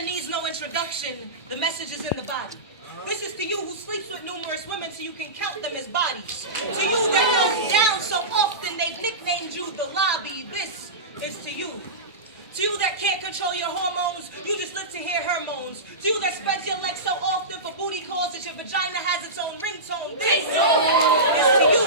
letter needs no introduction. The message is in the body. This is to you who sleeps with numerous women so you can count them as bodies. To you that goes down so often they've nicknamed you the lobby. This is to you. To you that can't control your hormones, you just live to hear her moans. To you that spreads your legs so often for booty calls that your vagina has its own ringtone. This is to you.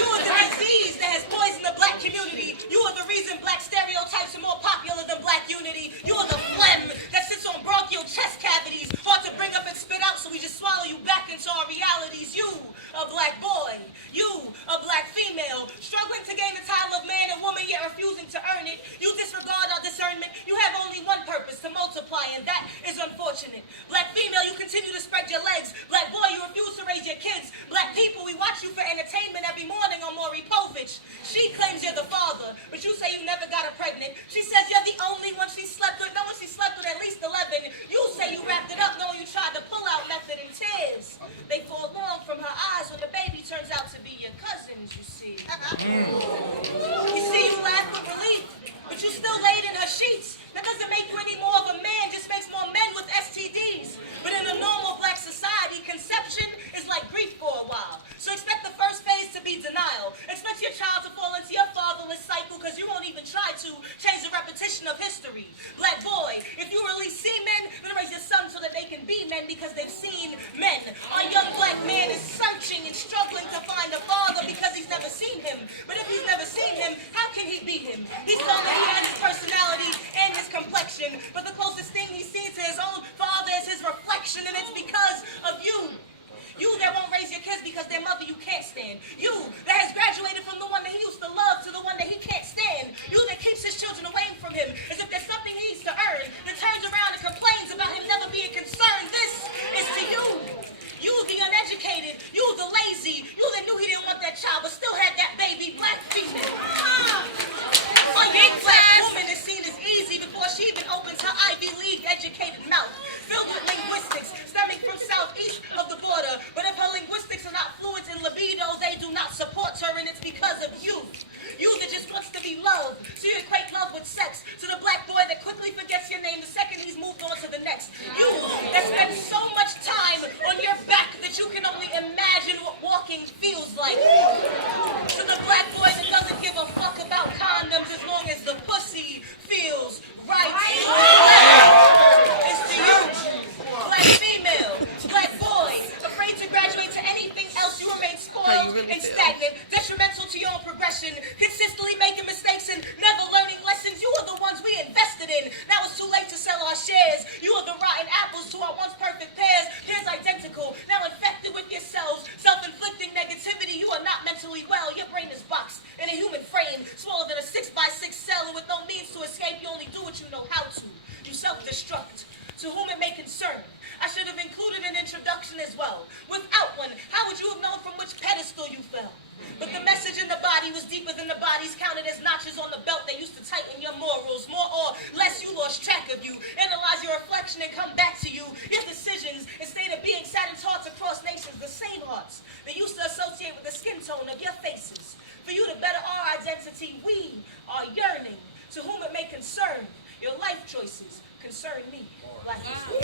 You are the disease that has poisoned the black community. You are the reason black stereotypes are more popular than black unity. You are the phlegm that sits on bronchial chest cavities, hard to bring up and spit out, so we just swallow you back into our realities. You, a black boy. You, a black female, struggling to gain the title of man and woman, yet refusing to earn it. You disregard our discernment. You have only one purpose, to multiply, and that is unfortunate. Black female, you continue to spread your legs. Black boy, you refuse to raise your kids. Black people, we watch you for entertainment every morning on Maury Povich. She claims you're the father, but you say you never got her pregnant. She says you're the only one she slept with, knowing she slept with at least 11. You say you wrapped it up, knowing you tried the pull-out method, in tears they fall long from her eyes when the baby turns out to be your cousins, you see. You see, you laugh with relief, but you still laid in her sheets. That doesn't make you any more of a man, just makes more men with STDs. But in a normal black society, conception is like grief for a while. So expect the first phase to be denial. Expect your child to fall into your fatherless cycle because you won't even try to change the repetition of history. Black boy, if you release semen, then raise your son so that they can be men because they've seen men. Our young black man is searching and struggling to find a father because he's never seen him. But if he's never seen him, how can he be him? He's told that he has his personality and his complexion, but the closest thing he's seen to his own father is his reflection, and it's because of you. You that won't raise your kids because their mother you can't stand. You that has graduated from the one that he used to love to the one that he can't stand. You that keeps his children away from him as if there's something he needs to earn, that turns around and complains about him never being concerned. This is to you. You the uneducated, you the lazy, you that knew he didn't want that child but still had that baby, black female. A young black woman is seen as easy before she even opens her Ivy League educated mouth, filled with linguistics stemming from southeast of the border. But if her linguistics are not fluent in libido, they do not support her, and it's because of you. You that just wants to be loved, so you equate love with sex. To the black boy that quickly forgets your name the second he's moved on to the next. You that spends so much time on your back that you can only imagine what walking feels like. To the black boy that doesn't give a fuck about condoms as long as the pussy feels right. It's to you, black female, black boy, afraid to graduate to anything else. You remain spoiled and stagnant, detrimental to your own progression, consistently making mistakes and never learning lessons. You are the ones we invested in. Now it's too late to sell our shares. You are the rotten apples to our once perfect pears. Pears identical, now infected with yourselves, self-inflicting negativity. You are not mentally well. Your brain is boxed in a human frame, smaller than a 6x6 cell, and with no means to escape, you only do what you know how to. You self-destruct. To whom it may concern, I should have included an introduction as well. Without one, how would you have known from which pedestal you fell? But the message in the body was deeper than the bodies counted as notches on the belt that used to tighten your morals. More or less, you lost track of you. Analyze your reflection and come back to you. Your decisions, instead of being sat in hearts across nations, the same hearts that used to associate with the skin tone of your faces. For you to better our identity, we are yearning. To whom it may concern, your life choices concern me. Black history.